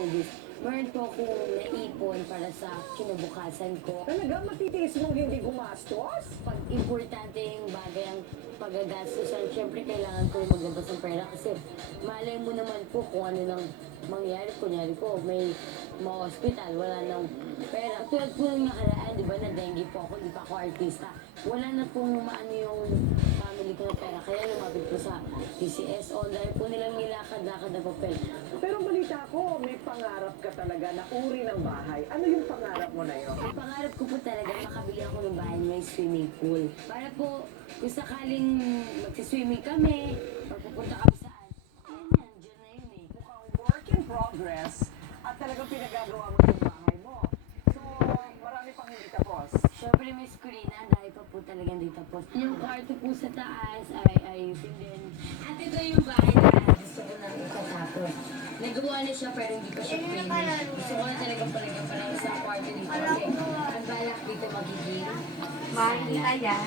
showbiz, meron po akong naipon para sa kinabukasan ko. Talaga matitiis mong hindi gumastos? Pag importante yung bagay ang pagagastusan, syempre kailangan ko yung maglabas ng pera kasi malay mo naman po kung ano nang mangyari. Kunyari po, may ma-hospital, wala nang pera. Tulad po ng nakaraan, di ba, na dengue po ako, di pa ako artista. Wala na pong maano yung family ko ng pera. Kaya lumapit po sa PCSO dahil po nilang nilakad-lakad na papel. Pero balita ko, may pangarap ka talaga na uri ng bahay. Ano yung pangarap mo na yun? Ang pangarap ko po talaga makabili ako ng bahay na may swimming pool. Para po, kung sakaling magsiswimming kami, pagpupunta kami saan, yan, dyan na yun eh. Mukhang work in progress at talagang pinagagawa mo yung bahay mo. So, marami pang hindi tapos. Siyempre may screen, dahil pa po talagang di tapos. Yung kwarto po sa taas ay din. At ito yung bahay na gusto ko nang itatapos. Nagawa na siya pero hindi pa siya finish. Gusto ko na talagang parang sa kwarto dito. Kasi ang balak dito magiging Makikita yan.